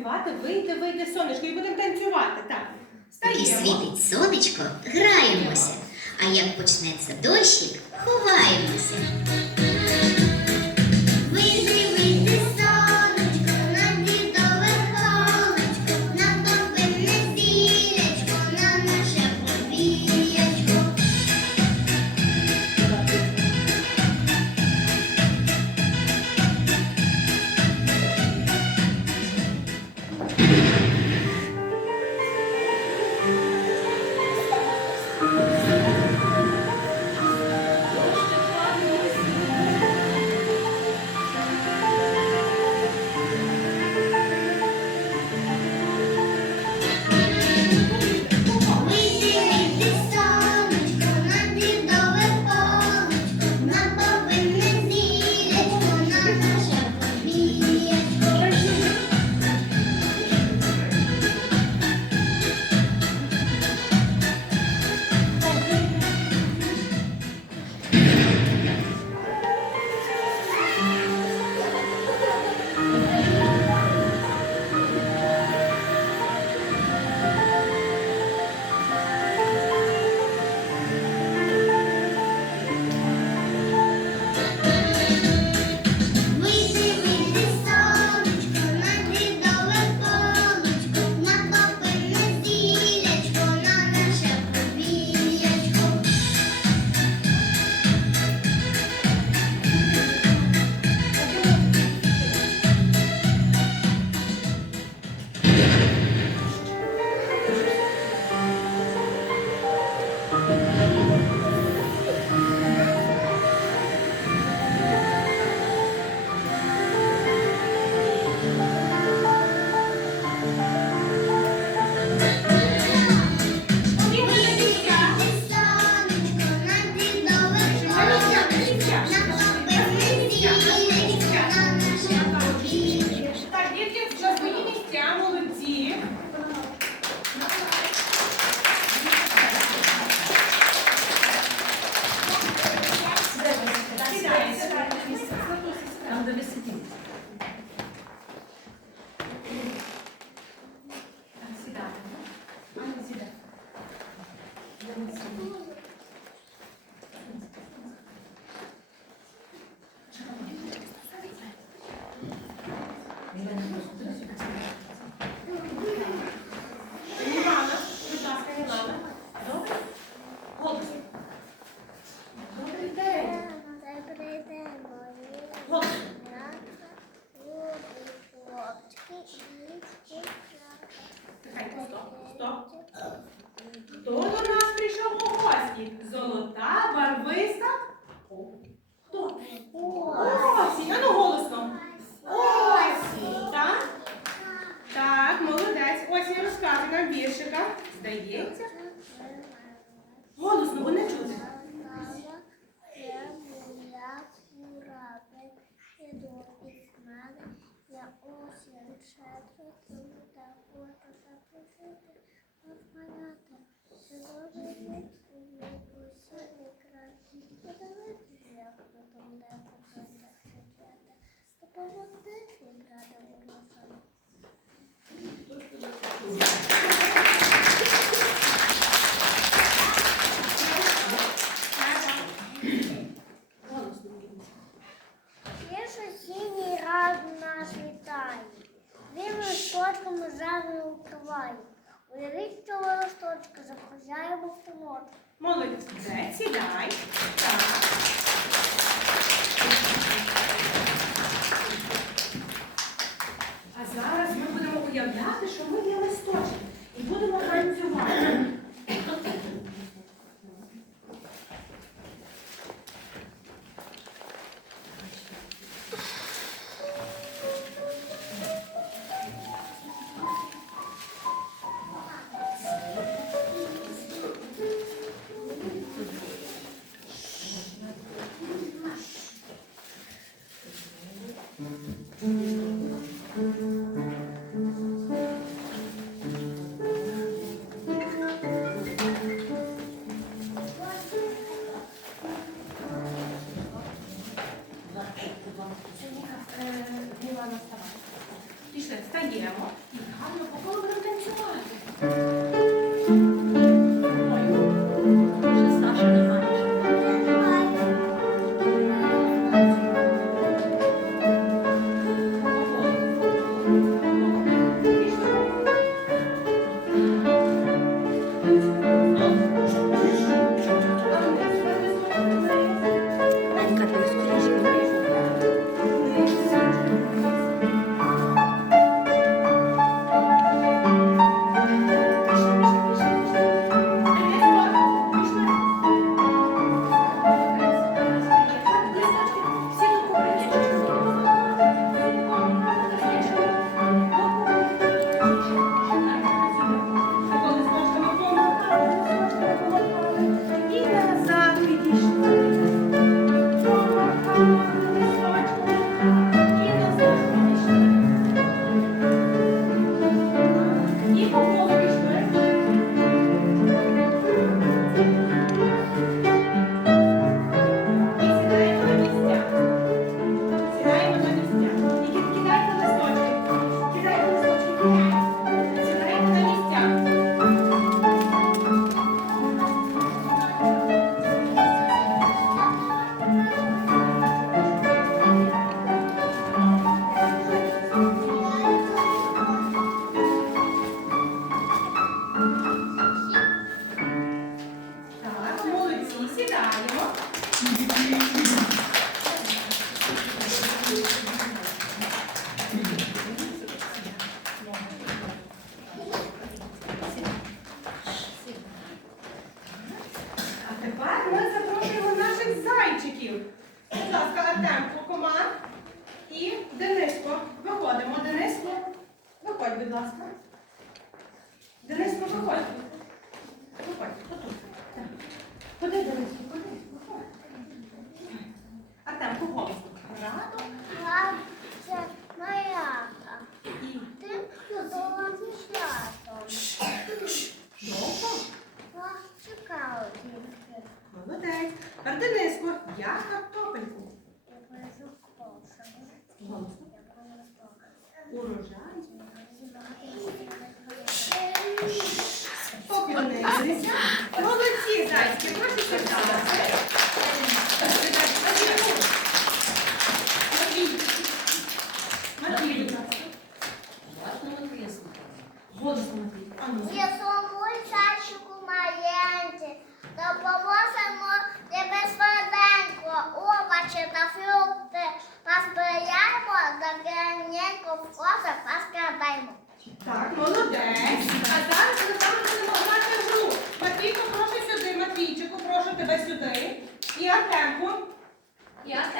співати, вийде, вийде сонечко і будемо танцювати. так. І світить сонечко, граємося. А як почнеться дощик, ховаємося. Стоп, стоп. Хто до нас прийшов у гості?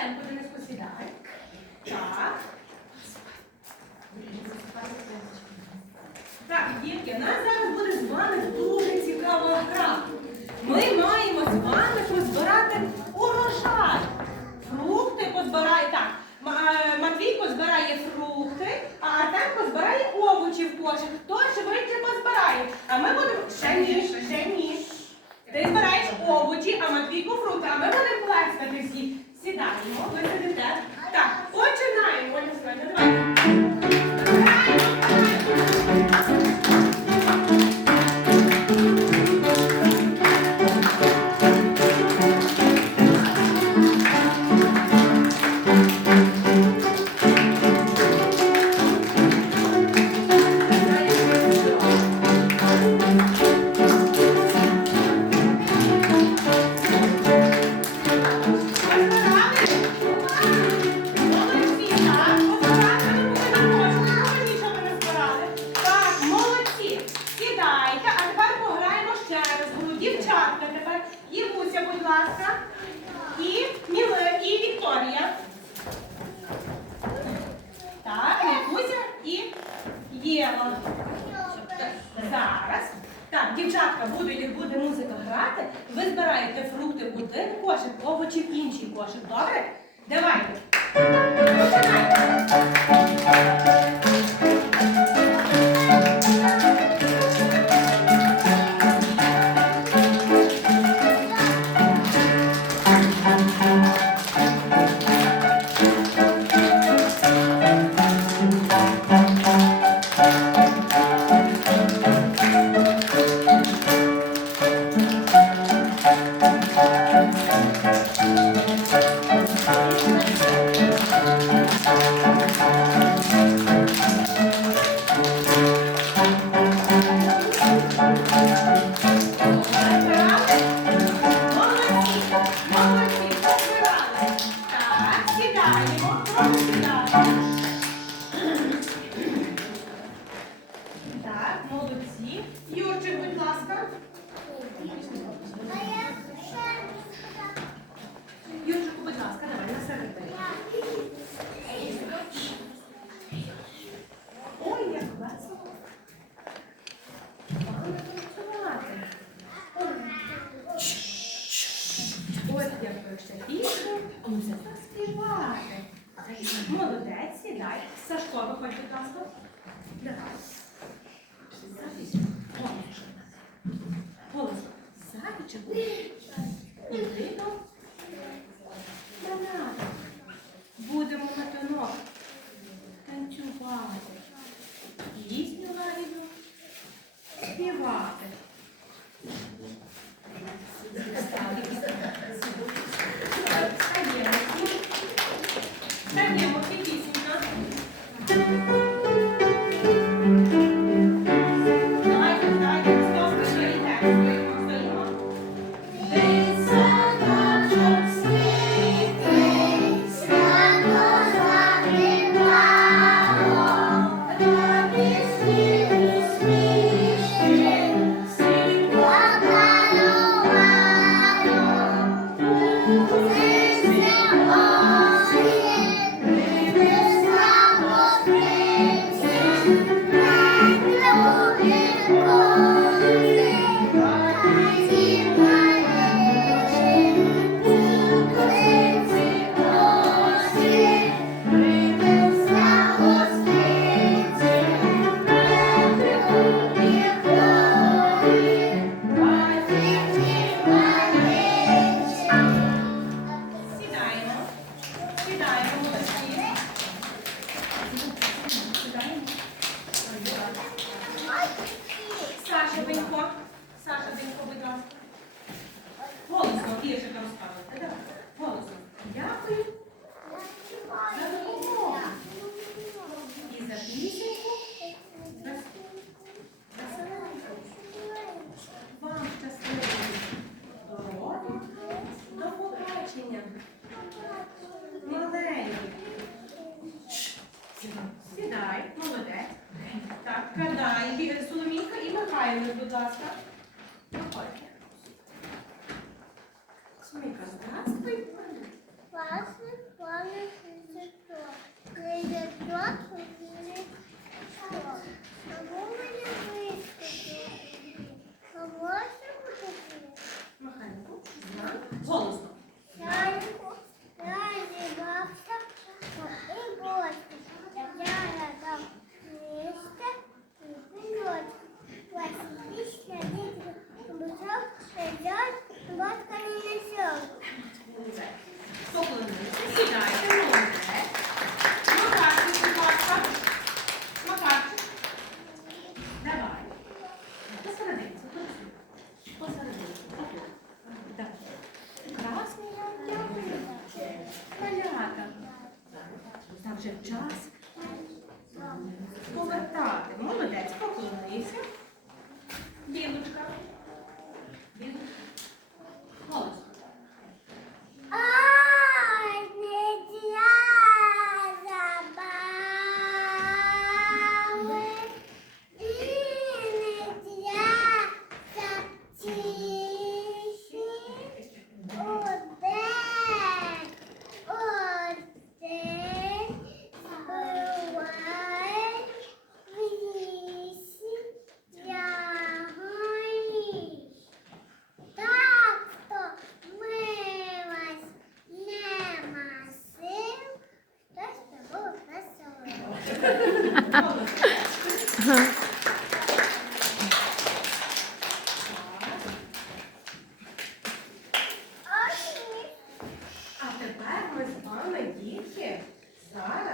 Артемку, Дениску, сідай. Так. Так, дітки, нас зараз буде з вами дуже цікава гра. Ми маємо з вами позбирати урожай. Фрукти позбирає. Так, М- е, Матвійко збирає фрукти, а Артемко збирає овочі в кошик. Хто швидше позбирає? А ми будемо. Ще ні, ще ні. Ти збираєш овочі, а Матвійко фрукти, а ми будемо плескати всі. Сідаємо, ви сидите. Так, починаємо. Миколаївна, давайте. Добре? Давайте. Сідаємо, прошу Зараз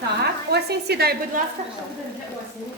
Так, осінь сідай, будь ласка, осінь.